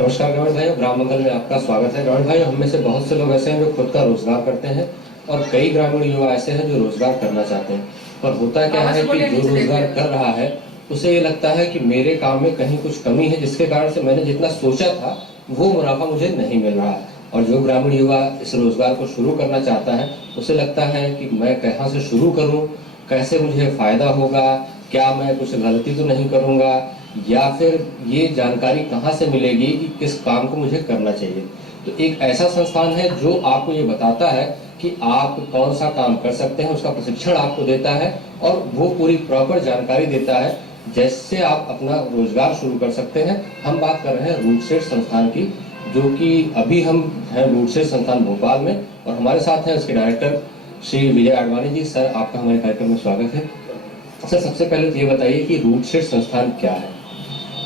नमस्कार ग्रामीण भाई, ग्राम मंगल में आपका स्वागत है। ग्रामीण भाई, हम में से बहुत से लोग ऐसे हैं जो खुद का रोजगार करते हैं और कई ग्रामीण युवा ऐसे हैं जो रोजगार करना चाहते हैं। पर होता क्या है कि जो रोजगार कर रहा है उसे ये लगता है कि मेरे काम में कहीं कुछ कमी है, जिसके कारण से मैंने जितना सोचा था वो मुनाफा मुझे नहीं मिल रहा है। और जो ग्रामीण युवा इस रोजगार को शुरू करना चाहता है उसे लगता है कि मैं कहाँ से शुरू करूँ, कैसे मुझे फायदा होगा, क्या मैं कुछ गलती तो नहीं करूँगा, या फिर ये जानकारी कहाँ से मिलेगी कि किस काम को मुझे करना चाहिए। तो एक ऐसा संस्थान है जो आपको ये बताता है कि आप कौन सा काम कर सकते हैं, उसका प्रशिक्षण आपको देता है और वो पूरी प्रॉपर जानकारी देता है जैसे आप अपना रोजगार शुरू कर सकते हैं। हम बात कर रहे हैं रूटसेट संस्थान की, जो कि अभी हम हैं रूटसेट संस्थान भोपाल में, और हमारे साथ हैं उसके डायरेक्टर श्री विजय आडवाणी जी। सर, आपका हमारे कार्यक्रम में स्वागत है। सर, सबसे पहले तो ये बताइए कि रूटसेट संस्थान क्या है।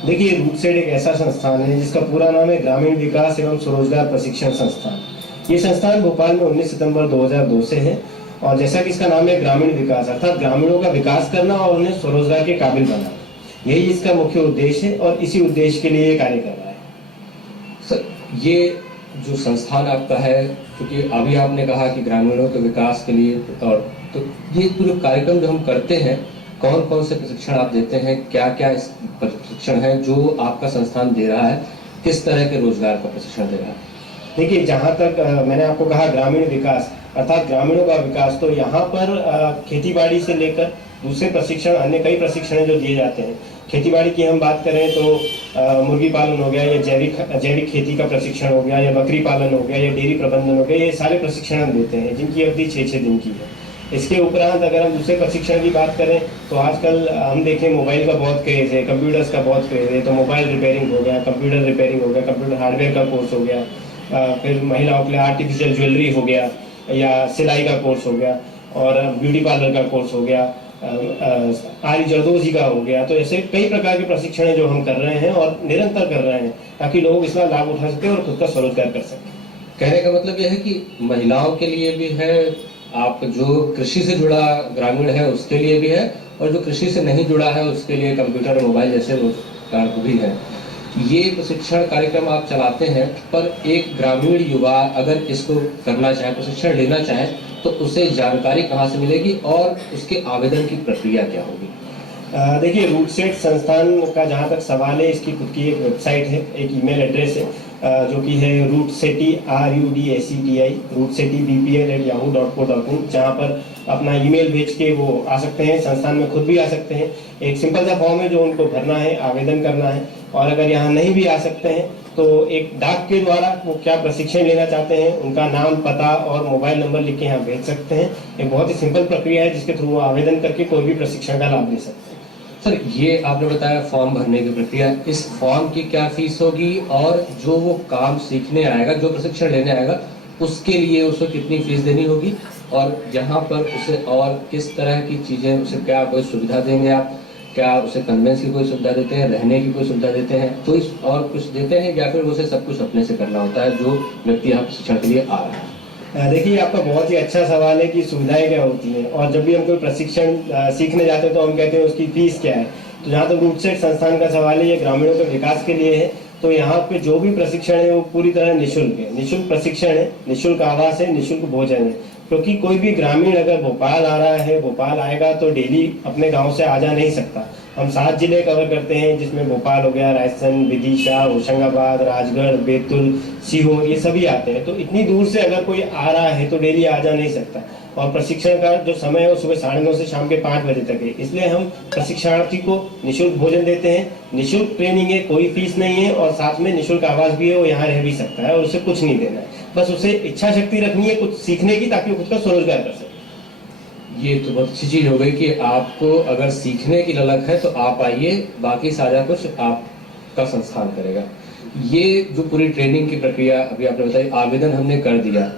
देखिए, रूटसेट एक ऐसा संस्थान है जिसका पूरा नाम है ग्रामीण विकास एवं स्वरोजगार प्रशिक्षण संस्थान। ये संस्थान भोपाल में 19 सितंबर 2002 से है और जैसा कि इसका नाम है ग्रामीण विकास, अर्थात ग्रामीणों का विकास करना और उन्हें स्वरोजगार के काबिल बनाना, यही इसका मुख्य उद्देश्य है और इसी उद्देश्य के लिए ये कार्य कर रहा है। सर, ये जो संस्थान आपका है, क्योंकि अभी आपने कहा कि ग्रामीणों के विकास के लिए, और तो ये पूरे कार्यक्रम जो हम करते हैं, कौन कौन से प्रशिक्षण आप देते हैं, क्या क्या इस प्रशिक्षण है जो आपका संस्थान दे रहा है, किस तरह के रोजगार का प्रशिक्षण दे रहा है? देखिए, जहाँ तक मैंने आपको कहा ग्रामीण विकास अर्थात ग्रामीणों का विकास, तो यहाँ पर खेती बाड़ी से लेकर दूसरे प्रशिक्षण, अन्य कई प्रशिक्षण जो दिए जाते हैं। खेती बाड़ी की हम बात करें तो मुर्गी पालन हो गया, या जैविक खेती का प्रशिक्षण हो गया, या बकरी पालन हो गया, या डेयरी प्रबंधन हो गया, ये सारे प्रशिक्षण हम देते हैं जिनकी अवधि 6-6 दिन की है। इसके उपरांत अगर हम दूसरे प्रशिक्षण की बात करें तो आजकल हम देखें मोबाइल का बहुत क्रेज है, कंप्यूटर्स का बहुत क्रेज है, तो मोबाइल रिपेयरिंग हो गया, कंप्यूटर रिपेयरिंग हो गया, कंप्यूटर हार्डवेयर का कोर्स हो गया, फिर महिलाओं के लिए आर्टिफिशियल ज्वेलरी हो गया, या सिलाई का कोर्स हो गया, और ब्यूटी पार्लर का कोर्स हो गया, आरी जरदोजी का हो गया। तो ऐसे कई प्रकार के प्रशिक्षण जो हम कर रहे हैं और निरंतर कर रहे हैं ताकि लोग इसका लाभ उठा सकें और खुद का स्वरोजगार कर सकें। कहने का मतलब यह है कि महिलाओं के लिए भी है, आप जो कृषि से जुड़ा ग्रामीण है उसके लिए भी है, और जो कृषि से नहीं जुड़ा है उसके लिए कंप्यूटर मोबाइल जैसे रोजगार भी है। ये प्रशिक्षण कार्यक्रम आप चलाते हैं, पर एक ग्रामीण युवा अगर इसको करना चाहे, प्रशिक्षण लेना चाहे, तो उसे जानकारी कहाँ से मिलेगी और उसके आवेदन की प्रक्रिया क्या होगी? देखिए, रूटसेट संस्थान का जहाँ तक सवाल है, इसकी खुद की एक वेबसाइट है, एक ईमेल एड्रेस है जो कि है रूटसेटी rootsetibpl@yahoo.co.in, जहाँ पर अपना ईमेल भेज के वो आ सकते हैं। संस्थान में खुद भी आ सकते हैं। एक सिंपल सा फॉर्म है जो उनको भरना है, आवेदन करना है, और अगर यहाँ नहीं भी आ सकते हैं तो एक डाक के द्वारा वो क्या प्रशिक्षण लेना चाहते हैं, उनका नाम, पता और मोबाइल नंबर लिख के यहाँ भेज सकते हैं। एक बहुत ही सिंपल प्रक्रिया है जिसके थ्रू वो आवेदन करके कोई भी प्रशिक्षण का लाभ ले सकते हैं। सर, ये आपने बताया फॉर्म भरने की प्रक्रिया, इस फॉर्म की क्या फीस होगी, और जो वो काम सीखने आएगा, जो प्रशिक्षण लेने आएगा, उसके लिए उसे कितनी फीस देनी होगी, और यहाँ पर उसे और किस तरह की चीजें, उसे क्या कोई सुविधा देंगे आप, क्या उसे कन्वेंस की कोई सुविधा देते हैं, रहने की कोई सुविधा देते हैं, कोई और कुछ देते हैं, या फिर उसे सब कुछ अपने से करना होता है जो व्यक्ति यहाँ प्रशिक्षण के लिए आ रहा है? देखिए, आपका बहुत ही अच्छा सवाल है कि सुविधाएं क्या होती हैं, और जब भी हम कोई प्रशिक्षण सीखने जाते हैं तो हम कहते हैं उसकी फीस क्या है। तो जहाँ तक रूटसेट संस्थान का सवाल है, ये ग्रामीणों के विकास के लिए है। तो यहाँ पे जो भी प्रशिक्षण है वो पूरी तरह निःशुल्क है। निःशुल्क प्रशिक्षण है, निःशुल्क आवास है, निःशुल्क भोजन है। क्योंकि कोई भी ग्रामीण अगर भोपाल आ रहा है, भोपाल आएगा तो डेली अपने गाँव से आ जा नहीं सकता। हम 7 जिले कवर करते हैं, जिसमें भोपाल हो गया, रायसेन, विदिशा, होशंगाबाद, राजगढ़, बैतूल, सीहोर, ये सभी आते हैं। तो इतनी दूर से अगर कोई आ रहा है तो डेली आ जा नहीं सकता। और प्रशिक्षण का जो समय है वो सुबह 9:30 से शाम के 5 बजे तक है। इसलिए हम प्रशिक्षणार्थी को निःशुल्क भोजन देते हैं, निःशुल्क ट्रेनिंग है, कोई फीस नहीं है, और साथ में निःशुल्क आवास भी है, वो यहाँ रह भी सकता है और उसे कुछ नहीं देना है। बस उसे इच्छा शक्ति रखनी है कुछ सीखने की, ताकि वो खुद का स्वरोजगार कर सके। ये तो बहुत अच्छी चीज हो गई कि आपको अगर सीखने की ललक है तो आप आइए, बाकी सारा कुछ आपका संस्थान करेगा। ये जो पूरी ट्रेनिंग की प्रक्रिया अभी आपने बताई, आवेदन हमने कर दिया,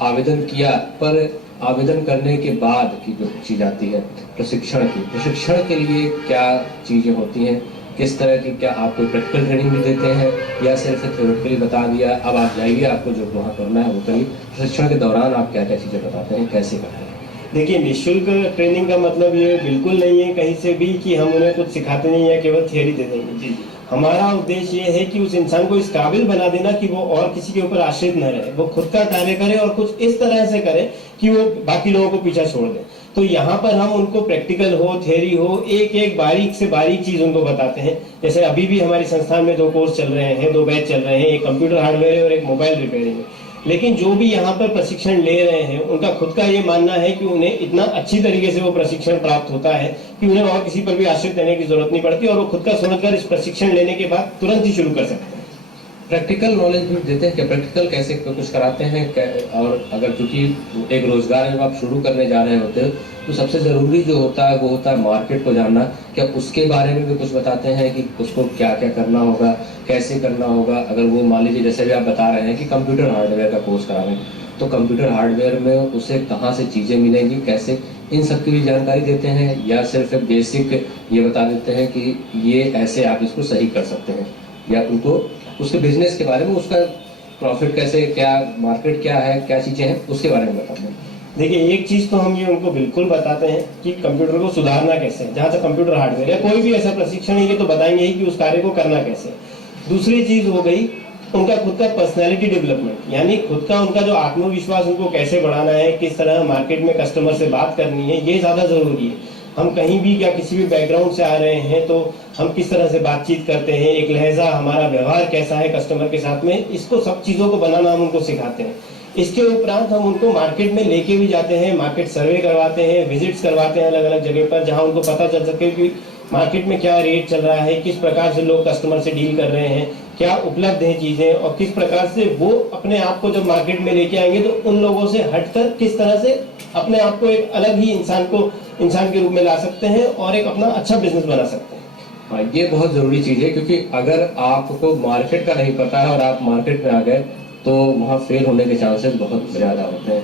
आवेदन किया, पर आवेदन करने के बाद की जो चीज आती है प्रशिक्षण की, प्रशिक्षण के लिए क्या चीजें होती हैं, किस तरह की, क्या आप कोई प्रैक्टिकल ट्रेनिंग भी देते हैं, या सिर्फ थ्योरेटिकली बता दिया अब आप जाइए, आपको जो वहाँ करना है वो करिए? प्रशिक्षण के दौरान आप क्या क्या चीजें बताते हैं, कैसे करते हैं? देखिए, निःशुल्क ट्रेनिंग का मतलब ये बिल्कुल नहीं है कहीं से भी कि हम उन्हें कुछ सिखाते नहीं है, केवल थियरी दे देंगे। जी, हमारा उद्देश्य ये है कि उस इंसान को इस काबिल बना देना कि वो और किसी के ऊपर आश्रित न रहे, वो खुद का कार्य करे और कुछ इस तरह से करे कि वो बाकी लोगों को पीछा छोड़ दे। तो यहाँ पर हम उनको प्रैक्टिकल हो, थ्योरी हो, एक एक बारीक से बारीक चीज उनको बताते हैं। जैसे अभी भी हमारी संस्थान में 2 कोर्स चल रहे हैं, 2 बैच चल रहे हैं, एक कंप्यूटर हार्डवेयर है और एक मोबाइल रिपेयरिंग है। लेकिन जो भी यहाँ पर प्रशिक्षण ले रहे हैं उनका खुद का ये मानना है कि उन्हें इतना अच्छी तरीके से वो प्रशिक्षण प्राप्त होता है कि उन्हें और किसी पर भी आश्रित रहने की जरूरत नहीं पड़ती और वो खुद का समझकर इस प्रशिक्षण लेने के बाद तुरंत ही शुरू कर सकते हैं। प्रैक्टिकल नॉलेज भी देते हैं क्या? प्रैक्टिकल कैसे कुछ कराते हैं और अगर चूंकि एक रोजगार जब आप शुरू करने जा रहे होते हो तो सबसे जरूरी जो होता है वो होता है मार्केट को जानना। क्या उसके बारे में भी कुछ बताते हैं कि उसको क्या क्या करना होगा, कैसे करना होगा? अगर वो मान लीजिए जैसे भी आप बता रहे हैं कि कंप्यूटर हार्डवेयर का कोर्स करा रहे हैं, तो कंप्यूटर हार्डवेयर में उसे कहाँ से चीजें मिलेंगी, कैसे, इन सब की भी जानकारी देते हैं या सिर्फ बेसिक ये बता देते हैं कि ये ऐसे आप इसको सही कर सकते हैं, या उनको उसके बिजनेस के बारे में, उसका प्रॉफिट कैसे, क्या मार्केट क्या है, क्या चीजें हैं, उसके बारे में बताते हैं? देखिए, एक चीज तो हम ये उनको बिल्कुल बताते हैं कि कंप्यूटर को सुधारना कैसे है, जहां तक कंप्यूटर हार्डवेयर या कोई भी ऐसा प्रशिक्षण है ये तो बताएंगे ही कि उस कार्य को करना कैसे है। दूसरी चीज हो गई उनका खुद का पर्सनैलिटी डेवलपमेंट, यानी खुद का उनका जो आत्मविश्वास उनको कैसे बढ़ाना है, किस तरह मार्केट में कस्टमर से बात करनी है, ये ज्यादा जरूरी है। हम कहीं भी या किसी भी बैकग्राउंड से आ रहे हैं तो हम किस तरह से बातचीत करते हैं, एक लहजा, हमारा व्यवहार कैसा है कस्टमर के साथ में, इसको सब चीजों को बनाना हम उनको सिखाते हैं। इसके उपरांत हम उनको मार्केट में लेके भी जाते हैं, मार्केट सर्वे करवाते हैं, विजिट्स करवाते हैं अलग अलग जगह पर, जहां उनको पता चल सके कि मार्केट में क्या रेट चल रहा है, किस प्रकार से लोग कस्टमर से डील कर रहे हैं, क्या उपलब्ध है चीजें, और किस प्रकार से वो अपने आप को जब मार्केट में लेके आएंगे तो उन लोगों से हटकर किस तरह से अपने आप को एक अलग ही इंसान के रूप में ला सकते हैं और एक अपना अच्छा बिजनेस बना सकते हैं। हाँ, ये बहुत जरूरी चीज है, क्योंकि अगर आपको मार्केट का नहीं पता है और आप मार्केट में आ गए तो वहाँ फेल होने के चांसेस बहुत ज्यादा होते हैं।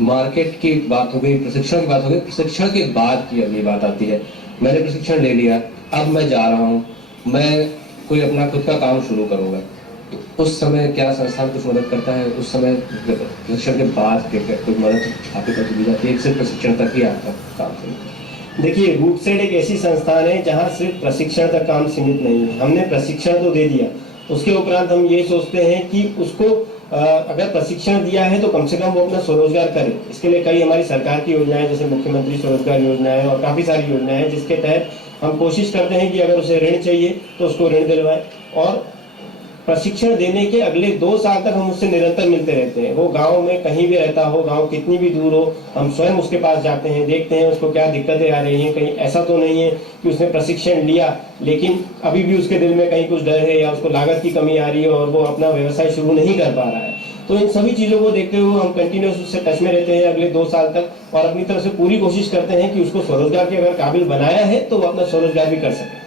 मार्केट की बात हो गई, प्रशिक्षण की बात हो गई, प्रशिक्षण के बाद की अगली बात आती है, मैंने प्रशिक्षण ले लिया, अब मैं जा रहा हूँ, मैं कोई अपना खुद का काम शुरू करूंगा, तो उस समय क्या संस्थान कुछ मदद करता है? उस समय प्रशिक्षण के बाद कुछ मदद आपके पास दी जाती है? सिर्फ प्रशिक्षण तक ही आपका काम शुरू? देखिए, रूटसेट एक ऐसी संस्थान है जहां सिर्फ प्रशिक्षण तक काम सीमित नहीं है। हमने प्रशिक्षण तो दे दिया, उसके उपरांत हम ये सोचते हैं कि उसको अगर प्रशिक्षण दिया है तो कम से कम वो अपना स्वरोजगार करे। इसके लिए कई हमारी सरकार की योजनाएं, जैसे मुख्यमंत्री स्वरोजगार योजना है और काफी सारी योजनाएं हैं, जिसके तहत हम कोशिश करते हैं कि अगर उसे ऋण चाहिए तो उसको ऋण दिलवाएं। और प्रशिक्षण देने के अगले 2 साल तक हम उससे निरंतर मिलते रहते हैं। वो गांव में कहीं भी रहता हो, गांव कितनी भी दूर हो, हम स्वयं उसके पास जाते हैं, देखते हैं उसको क्या दिक्कतें आ रही हैं। कहीं ऐसा तो नहीं है कि उसने प्रशिक्षण लिया लेकिन अभी भी उसके दिल में कहीं कुछ डर है या उसको लागत की कमी आ रही है और वो अपना व्यवसाय शुरू नहीं कर पा रहा है। तो इन सभी चीजों को देखते हुए हम कंटिन्यूस उससे टच में रहते हैं अगले 2 साल तक और अपनी तरफ से पूरी कोशिश करते हैं कि उसको स्वरोजगार के अगर काबिल बनाया है तो वो अपना स्वरोजगार भी कर सके।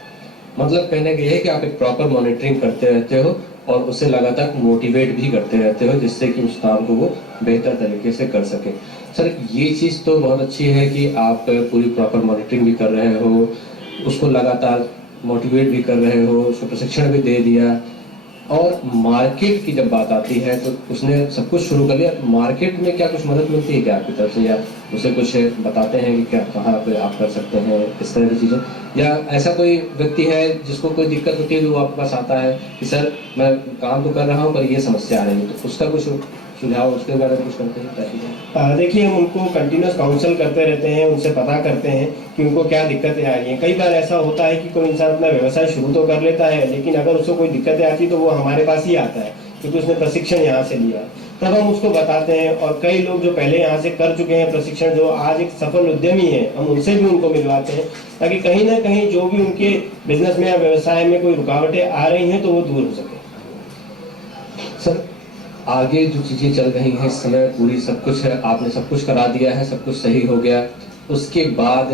मतलब कहने का ये है कि आप एक प्रॉपर मॉनिटरिंग करते रहते हो और उसे लगातार मोटिवेट भी करते रहते हो, जिससे कि उस काम को वो बेहतर तरीके से कर सके। सर, ये चीज़ तो बहुत अच्छी है कि आप पूरी प्रॉपर मॉनिटरिंग भी कर रहे हो, उसको लगातार मोटिवेट भी कर रहे हो, उसको प्रशिक्षण भी दे दिया। और मार्केट की जब बात आती है तो उसने सब कुछ शुरू कर लिया, मार्केट में क्या कुछ मदद मिलती है क्या आपकी तरफ से, या उसे कुछ बताते हैं कि क्या कहाँ पे आप कर सकते हैं, इस तरह की चीज़ें? या ऐसा कोई व्यक्ति है जिसको कोई दिक्कत होती है जो आपके पास आता है कि सर मैं काम तो कर रहा हूँ पर ये समस्या आ रही है, तो उसका कुछ सुझाव, उसके बारे में कुछ करते हैं? देखिए, हम उनको कंटिन्यूस काउंसल करते रहते हैं, उनसे पता करते हैं कि उनको क्या दिक्कतें आ रही हैं। कई बार ऐसा होता है कि कोई इंसान अपना व्यवसाय शुरू तो कर लेता है लेकिन अगर उसको कोई दिक्कतें आती तो वो हमारे पास ही आता है क्योंकि उसने प्रशिक्षण यहाँ से लिया। तब हम उसको बताते हैं और कई लोग जो पहले यहाँ से कर चुके हैं प्रशिक्षण, जो आज एक सफल उद्यमी है, हम उनसे भी उनको मिलवाते हैं ताकि कहीं ना कहीं जो भी उनके बिजनेस में या व्यवसाय में कोई रुकावटें आ रही हैं तो वो दूर हो सके। सर, आगे जो चीजें चल रही हैं इस समय, पूरी सब कुछ है, आपने सब कुछ करा दिया है, सब कुछ सही हो गया, उसके बाद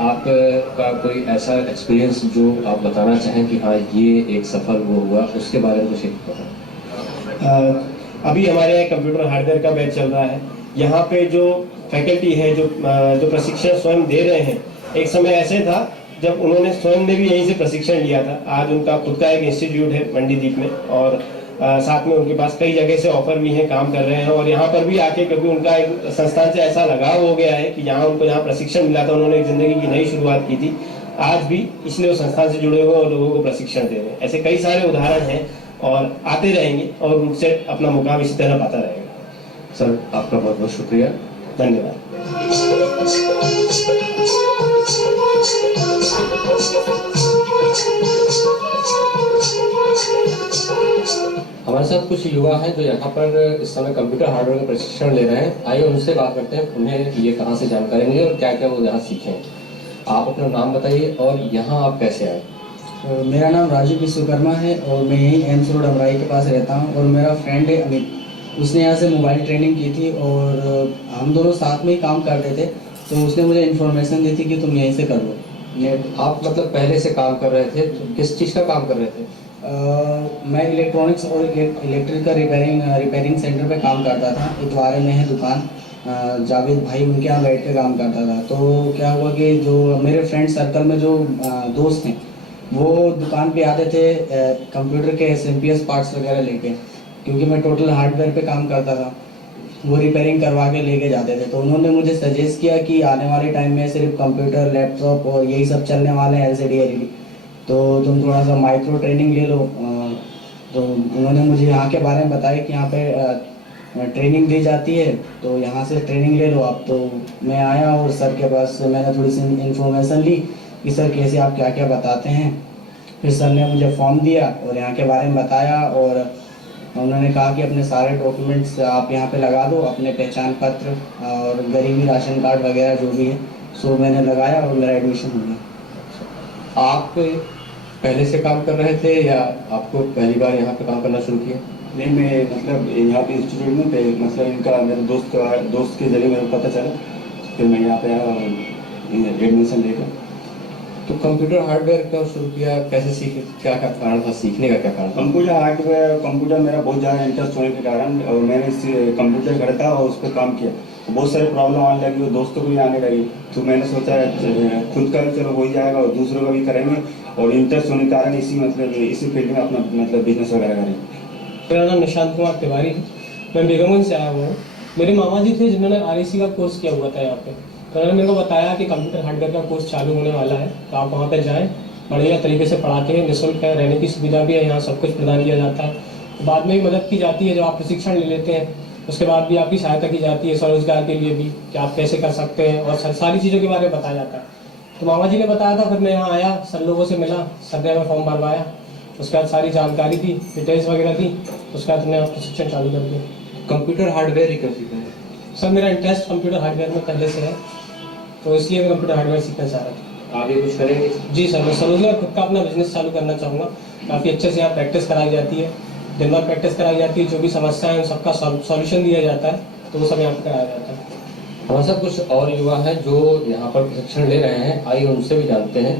आपका कोई ऐसा एक्सपीरियंस जो आप बताना चाहें कि हाँ ये एक सफल वो हुआ, उसके बारे में कुछ बताएं? अभी हमारे यहाँ कंप्यूटर हार्डवेयर का बैच चल रहा है। यहाँ पे जो फैकल्टी है, जो प्रशिक्षण स्वयं दे रहे हैं, एक समय ऐसे था जब उन्होंने स्वयं ने भी यहीं से प्रशिक्षण लिया था। आज उनका खुद का एक इंस्टीट्यूट है मंडीदीप में और साथ में उनके पास कई जगह से ऑफर भी है, काम कर रहे हैं। और यहाँ पर भी आके क्योंकि उनका एक संस्थान से ऐसा लगाव हो गया है कि यहाँ उनको जहाँ प्रशिक्षण मिला था, उन्होंने एक जिंदगी की नई शुरुआत की थी, आज भी इसलिए वो संस्थान से जुड़े हुए और लोगों को प्रशिक्षण दे रहे हैं। हैं। ऐसे कई सारे उदाहरण हैं और आते रहेंगे और रूटसेट अपना मुकाम इसी तरह पाता रहेगा। सर आपका बहुत बहुत शुक्रिया, धन्यवाद। हमारे साथ कुछ युवा हैं जो यहाँ पर इस समय कंप्यूटर हार्डवेयर का प्रशिक्षण ले रहे हैं। आइए उनसे बात करते हैं, उन्हें ये कहाँ से जानकारी मिली और क्या क्या वो यहाँ सीखें। आप अपना नाम बताइए और यहाँ आप कैसे आए? मेरा नाम राजीव विश्वकर्मा है और मैं यहीं एम्स रोड अमराई के पास रहता हूँ। और मेरा फ्रेंड है अमित, उसने यहाँ से मोबाइल ट्रेनिंग की थी और हम दोनों साथ में ही काम करते थे। तो उसने मुझे इन्फॉर्मेशन दी थी कि तुम यहीं से कर लो। आप मतलब पहले से काम कर रहे थे, तो किस चीज़ का काम कर रहे थे? मैं इलेक्ट्रॉनिक्स और इलेक्ट्रिक का रिपेयरिंग सेंटर पे काम करता था। इतवारे में है दुकान, जावेद भाई उनके यहाँ बैठ के काम करता था। तो क्या हुआ कि जो मेरे फ्रेंड सर्कल में जो दोस्त हैं वो दुकान पे आते थे कंप्यूटर के SMPS पार्ट्स वगैरह लेके, क्योंकि मैं टोटल हार्डवेयर पे काम करता था। वो रिपेयरिंग करवा के लेके जाते थे। तो उन्होंने मुझे सजेस्ट किया कि आने वाले टाइम में सिर्फ कंप्यूटर, लैपटॉप और यही सब चलने वाले हैं, LCD LED, तो तुम थोड़ा सा माइक्रो ट्रेनिंग ले लो। तो उन्होंने मुझे यहाँ के बारे में बताया कि यहाँ पे ट्रेनिंग दी जाती है, तो यहाँ से ट्रेनिंग ले लो आप। तो मैं आया और सर के पास मैंने थोड़ी सी इन्फॉर्मेशन ली कि सर कैसे आप क्या क्या बताते हैं। फिर सर ने मुझे फॉर्म दिया और यहाँ के बारे में बताया और उन्होंने कहा कि अपने सारे डॉक्यूमेंट्स आप यहाँ पे लगा दो, अपने पहचान पत्र और गरीबी राशन कार्ड वगैरह जो भी है। सो मैंने लगाया और मेरा एडमिशन हो गया। आप पहले से काम कर रहे थे या आपको पहली बार यहाँ पे काम करना शुरू किया? नहीं, मैं मतलब यहाँ पे इंस्टीट्यूट में मतलब इनका मेरे दोस्त के जरिए मेरे को पता चला, फिर मैं यहाँ पे आया एडमिशन लेकर। तो कंप्यूटर हार्डवेयर क्यों शुरू किया, कैसे सीखे, क्या क्या कारण था, सीखने का क्या कारण था? कंप्यूटर मेरा बहुत ज़्यादा इंटरेस्ट होने के कारण और मैंने इस कंप्यूटर घर था और उस पर काम किया। तो बहुत सारे प्रॉब्लम आने लगी और दोस्तों को भी आने लगी। तो मैंने सोचा खुद का चलो हो ही जाएगा और दूसरों का भी करेंगे, और इंटरेस्ट होने के कारण इसी फील्ड में अपना मतलब बिजनेस वगैरह करेंगे। मेरा नाम निशांत कुमार तिवारी है, मैं बेगमगंज से आया हुआ हूँ। मेरे मामा जी थे जिन्होंने RAC का कोर्स किया हुआ था यहाँ पे। तो उन्होंने मेरे को बताया कि कंप्यूटर हार्डवेयर का कोर्स चालू होने वाला है, तो आप वहाँ पर जाएँ, बढ़िया तरीके से पढ़ाते हैं, निःशुल्क है, रहने की सुविधा भी है, यहाँ सब कुछ प्रदान किया जाता है। तो बाद में भी मदद की जाती है, जब आप प्रशिक्षण ले लेते हैं उसके बाद भी आपकी सहायता की जाती है स्वरोजगार के लिए भी, कि आप कैसे कर सकते हैं, और सारी चीज़ों के बारे में बताया जाता है। तो मामा जी ने बताया था, फिर मैं यहाँ आया, सर लोगों से मिला, सर ने मैं फॉर्म भरवाया, उसके बाद सारी जानकारी दी, डिटेल्स वगैरह दी, उसके बाद हमने प्रशिक्षण चालू कर दिया। कंप्यूटर हार्डवेयर ही क्यों सीखा है? सर मेरा इंटरेस्ट कंप्यूटर हार्डवेयर में पहले से है, तो इसलिए मैं कंप्यूटर हार्डवेयर सीखना चाह रहा था। आगे कुछ करेंगे? जी सर, मैं स्वरोजगार खुद का अपना बिजनेस चालू करना चाहूँगा। काफ़ी अच्छे से यहाँ प्रैक्टिस कराई जाती है, दिन भर प्रैक्टिस कराई जाती है, जो भी समस्या है उन सबका सॉल्यूशन दिया जाता है, तो वो सब यहाँ पर कराया जाता है। हमारे साथ कुछ और युवा हैं जो यहाँ पर प्रशिक्षण ले रहे हैं, आइए उनसे भी जानते हैं।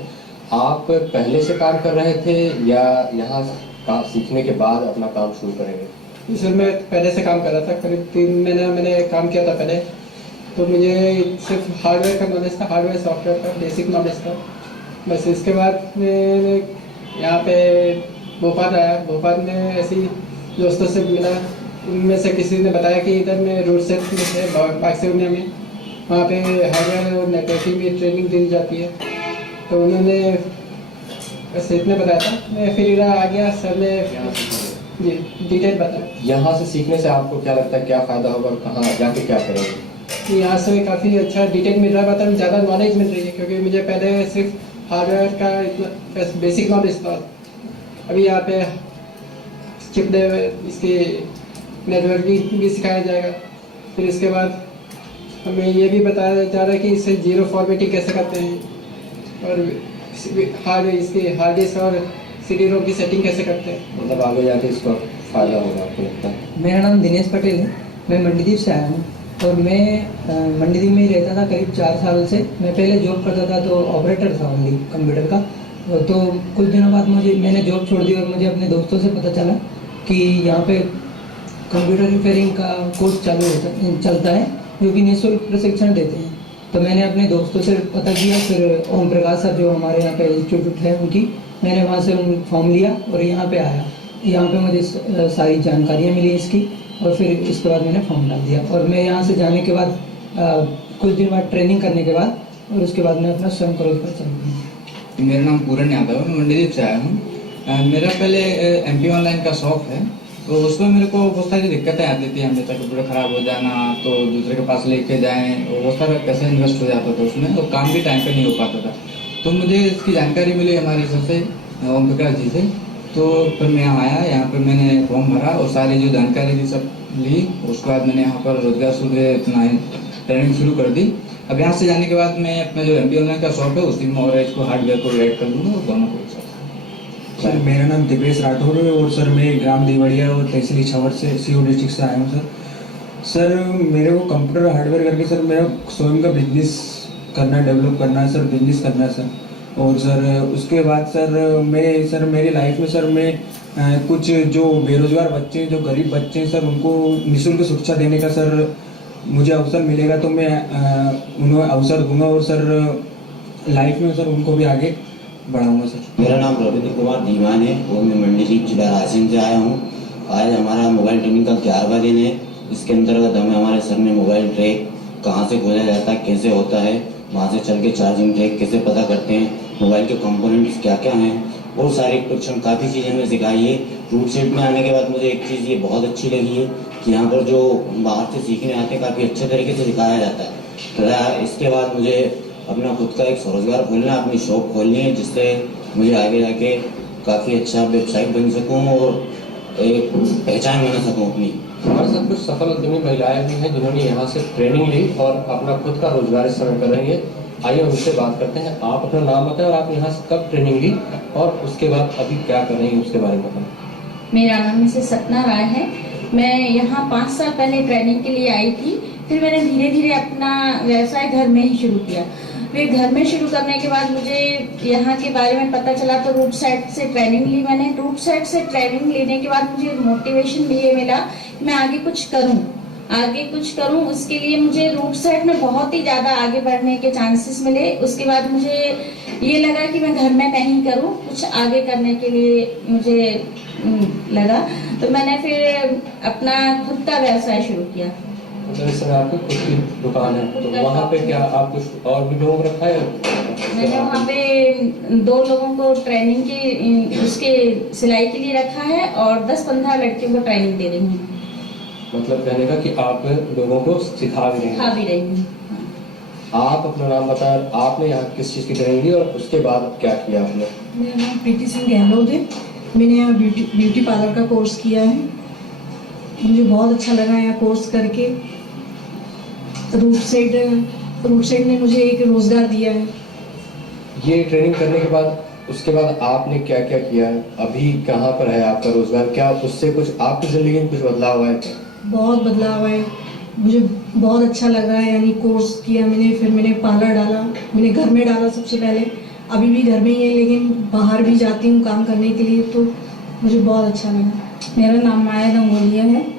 आप पहले से काम कर रहे थे या यहाँ सीखने के बाद अपना काम शुरू करेंगे? सर मैं पहले से काम कर रहा था, करीब 3 महीने मैंने काम किया था पहले। तो मुझे सिर्फ हार्डवेयर का नॉलेज था, हार्डवेयर सॉफ्टवेयर का बेसिक नॉलेज था बस। इसके बाद मैं यहाँ पे भोपाल आया। भोपाल में ऐसे ही दोस्तों से मिला, उनमें से किसी ने बताया कि इधर में रूटसेट में है बाक्सियोनिया में, वहाँ पे हार्डवेयर और नेटवर्किंग की ट्रेनिंग दी जाती है। तो उन्होंने बस इतने बताया था, मैं फिर इधर आ गया। सर ने जी डिटेल बताया। यहाँ से सीखने से आपको क्या लगता है, क्या फ़ायदा होगा और कहाँ जाके क्या करेंगे? यहाँ से काफ़ी अच्छा डिटेल मिल रहा है, मतलब ज़्यादा नॉलेज मिल रही है, क्योंकि मुझे पहले सिर्फ हार्डवेयर का इतना बेसिक नॉलेज था। अभी यहाँ पे चिप इसकी नेटवर्किंग भी सिखाया जाएगा। फिर इसके बाद हमें ये भी बताया जा रहा है कि इससे जीरो फॉर्मेटिंग कैसे करते हैं, और हार्ड डिस्क और CD-ROM की सेटिंग कैसे करते हैं। मतलब आगे जाके इसका फ़ायदा होगा आपको लगता है? मेरा नाम दिनेश पटेल है, मैं मंडीदीप से आया हूँ और मैं मंडीदीप में ही रहता था करीब 4 साल से। मैं पहले जॉब करता था, तो ऑपरेटर था ओनली कंप्यूटर का। तो कुछ दिनों बाद मैंने जॉब छोड़ दी और मुझे अपने दोस्तों से पता चला कि यहाँ पे कंप्यूटर रिपेयरिंग का कोर्स चलता है, जो कि निःशुल्क प्रशिक्षण देते हैं। तो मैंने अपने दोस्तों से पता किया, फिर ओम प्रकाश सर जो हमारे यहाँ पे इंस्टीट्यूट है उनकी, मैंने वहाँ से फॉर्म लिया और यहाँ पे आया। यहाँ पे मुझे सारी जानकारियाँ मिली इसकी, और फिर इसके बाद मैंने फॉर्म डाल दिया। और मैं यहाँ से जाने के बाद कुछ दिन बाद ट्रेनिंग करने के बाद, और उसके बाद मैं अपना स्वयं का रोजगार चालू किया। मेरा नाम पूरन यादव है, मैं मंडीदीप से आया हूँ। मेरा पहले MP ऑनलाइन का शॉप है, तो उसमें मेरे को बहुत सारी दिक्कतें आती थी। हमेशा कंप्यूटर ख़राब हो जाना, तो दूसरे के पास लेके जाएं, और बहुत सारा पैसा इन्वेस्ट हो जाता था उसमें, और काम भी टाइम पे नहीं हो पाता था। तो मुझे इसकी जानकारी मिली हमारे सर से, ओम प्रकाश जी से। तो फिर मैं यहाँ आया, यहाँ पर मैंने फॉर्म भरा और सारी जो जानकारी थी सब ली। उसके बाद मैंने यहाँ पर रोजगार शुरू अपना ट्रेनिंग शुरू कर दी। अब यहाँ से जाने के बाद मैं अपना जो MP ऑनलाइन का शॉप है उसी में और इसको हार्डवेयर को ऐड कर दूँगा, और दोनों को एक साथ। सर मेरा नाम दिपेश राठौर है और सर मैं ग्राम देवड़िया और तहसील इछावर से CO डिस्ट्रिक्ट से आया हूँ सर मेरे को कंप्यूटर हार्डवेयर करके सर मेरा स्वयं का बिजनेस करना है, डेवलप करना है सर, बिजनेस करना है सर। और सर उसके बाद सर मेरी लाइफ में सर मैं कुछ जो बेरोजगार बच्चे हैं, जो गरीब बच्चे हैं सर, उनको निःशुल्क शिक्षा देने का सर मुझे अवसर मिलेगा तो मैं उन्हें अवसर दूंगा, और सर लाइफ में सर उनको भी आगे बढ़ाऊंगा सर। मेरा नाम रविंद्र कुमार दीवान है और मैं मंडीदीप जिला रायसेन से आया हूँ। आज हमारा मोबाइल ट्रेनिंग का 11वां दिन है। इसके अंतर्गत हमें हमारे सर ने मोबाइल ट्रैक कहाँ से खोला जाता है, कैसे होता है, वहाँ से चल के चार्जिंग ट्रैक कैसे पता करते हैं, मोबाइल के कंपोनेंट्स क्या क्या हैं, और सारी प्रशिक्षण काफ़ी चीज़ें हमें सिखाई है। रूट सेट में आने के बाद मुझे एक चीज़ ये बहुत अच्छी लगी है कि यहाँ पर जो बाहर से सीखने आते हैं काफ़ी अच्छे तरीके से सिखाया जाता है। तो इसके बाद मुझे अपना खुद का एक स्वरोजगार खोलना है, अपनी शॉप खोलनी है, जिससे मुझे आगे जाके काफ़ी अच्छा वेबसाइट बन सकूँ और एक पहचान बना सकूँ अपनी। हमारे साथ कुछ सफल उद्यमी महिलाएं भी हैं जिन्होंने यहाँ से ट्रेनिंग ली और अपना खुद का रोजगार इस समय कर रही है। आइए उनसे बात करते हैं। आप अपना नाम बताएं और आप यहाँ से कब ट्रेनिंग ली और उसके बाद अभी क्या कर रही हैं उसके बारे में बताएं। मेरा नाम मिसेस सपना राय है। मैं यहाँ 5 साल पहले ट्रेनिंग के लिए आई थी। फिर मैंने धीरे धीरे अपना व्यवसाय घर में ही शुरू किया। फिर घर में शुरू करने के बाद मुझे यहाँ के बारे में पता चला, तो रूट सेट से ट्रेनिंग ली मैंने। रूट सेट से ट्रेनिंग लेने के बाद मुझे मोटिवेशन भी ये मिला कि मैं आगे कुछ करूँ। उसके लिए मुझे रूट सेट में बहुत ही ज़्यादा आगे बढ़ने के चांसेस मिले। उसके बाद मुझे ये लगा कि मैं घर में नहीं करूँ, कुछ आगे करने के लिए मुझे लगा, तो मैंने फिर अपना खुद का व्यवसाय शुरू किया। मतलब इस समय आपकी खुद की दुकान है, तो वहाँ पे क्या आप कुछ और भी लोगों को रखा है? मैंने वहाँ पे 2 लोगों को ट्रेनिंग की उसके सिलाई के लिए रखा है और 10-15 लड़कियों को ट्रेनिंग दे रही हूँ। मतलब कहने का कि आप लोगों को सिखा भी रही हैं। आप अपना नाम बताएं, आपने यहाँ किस चीज़ की ट्रेनिंग ली और उसके बाद क्या किया आपने? मेरा नाम प्रीति सिंह गहलोत है। मैंने यहाँ ब्यूटी पार्लर का कोर्स किया है। मुझे बहुत अच्छा लगा यहाँ कोर्स करके। रूट सेट ने मुझे एक रोजगार दिया है। ये ट्रेनिंग करने के बाद उसके बाद आपने क्या क्या किया है? अभी कहाँ पर है आपका रोजगार? क्या उससे कुछ आपकी जिंदगी में कुछ बदलाव आया है? बहुत बदलाव है। मुझे बहुत अच्छा लगा है, यानी कोर्स किया मैंने, फिर मैंने पार्लर डाला। मैंने घर में डाला सबसे पहले, अभी भी घर में ही है, लेकिन बाहर भी जाती हूँ काम करने के लिए, तो मुझे बहुत अच्छा लगा। मेरा नाम माया गंगोलिया है।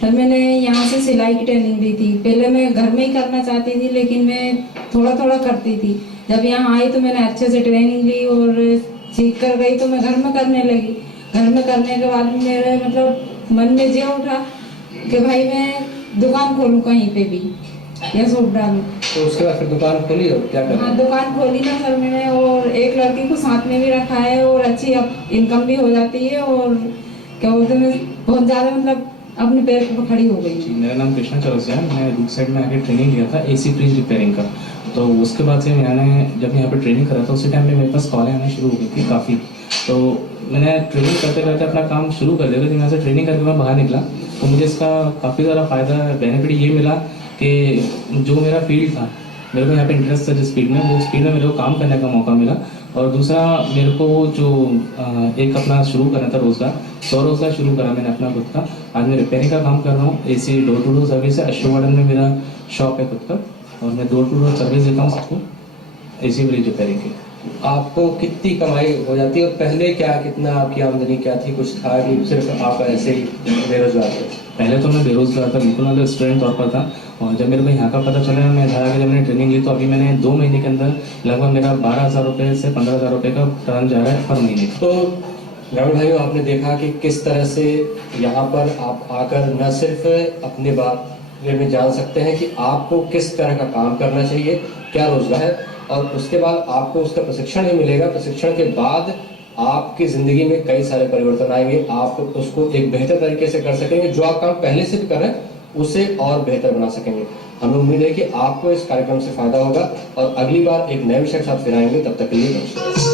फिर मैंने यहाँ से सिलाई की ट्रेनिंग ली थी। पहले मैं घर में ही करना चाहती थी, लेकिन मैं थोड़ा थोड़ा करती थी। जब यहाँ आई तो मैंने अच्छे से ट्रेनिंग ली और सीख कर गई, तो मैं घर में करने लगी। घर में करने के बाद मेरे मतलब मन में ये उठा कि भाई मैं दुकान खोलूँ कहीं पे भी, या सूट डालूँ। तो उसके बाद फिर दुकान खोली और क्या कर? हाँ, दुकान खोली ना सर मैंने, और एक लड़की को साथ में भी रखा है, और अच्छी इनकम भी हो जाती है, और क्या बोलते हैं बहुत ज़्यादा मतलब अपने पैर पर खड़ी हो गई। मेरा नाम कृष्णा चौरसिया है। मैं रूट साइड में आके ट्रेनिंग लिया था AC फ्रिज रिपेयरिंग का। तो उसके बाद से मैंने जब यहाँ पे ट्रेनिंग करा था, उसी टाइम में मेरे पास कॉलें आने शुरू हो गई थी काफ़ी। तो मैंने ट्रेनिंग करते करते अपना काम शुरू कर दिया था। जब यहाँ से ट्रेनिंग करके मैं बाहर निकला तो मुझे इसका काफ़ी ज़्यादा फ़ायदा बेनिफिट ये मिला कि जो मेरा फील्ड था, मेरे को यहाँ पे इंटरेस्ट था जिस फील्ड में, वो फील्ड में मेरे को काम करने का मौका मिला। और दूसरा मेरे को जो एक अपना शुरू करना था रोज़गार, स्वरोजगार शुरू करा मैंने अपना खुद का। आज मैं रिपेयरिंग का काम कर रहा हूँ। AC door to door service है। अशोक गार्डन में मेरा शॉप है खुद का, और मैं डोर टू डोर सर्विस देता हूँ सबको AC फ्रिज रिपेयरिंग की। आपको कितनी कमाई हो जाती है और पहले कितना आपकी आमदनी क्या थी? कुछ था कि सिर्फ आप ऐसे ही बेरोजगार थे? पहले तो मैं बेरोजगार था, बिल्कुल मतलब स्टूडेंट तौर पर था। और जब मेरे को यहाँ का पता चला, मैं घर आके जब मैंने ट्रेनिंग ली, तो अभी मैंने 2 महीने के अंदर लगभग मेरा 12,000 रुपये से 15,000 रुपये का टर्न जा रहा है हर महीने। तो ग्रामीण भाइयों, आपने देखा कि किस तरह से यहाँ पर आप आकर न सिर्फ अपने बारे में जान सकते हैं कि आपको किस तरह का काम करना चाहिए, क्या रोजगार है, और उसके बाद आपको उसका प्रशिक्षण भी मिलेगा। प्रशिक्षण के बाद आपकी जिंदगी में कई सारे परिवर्तन आएंगे। आप उसको एक बेहतर तरीके से कर सकेंगे, जो आप काम पहले से भी कर रहे हैं उसे और बेहतर बना सकेंगे। हमें उम्मीद है कि आपको इस कार्यक्रम से फायदा होगा और अगली बार एक नए विषय के साथ फिर आएंगे। तब तक के लिए नमस्कार।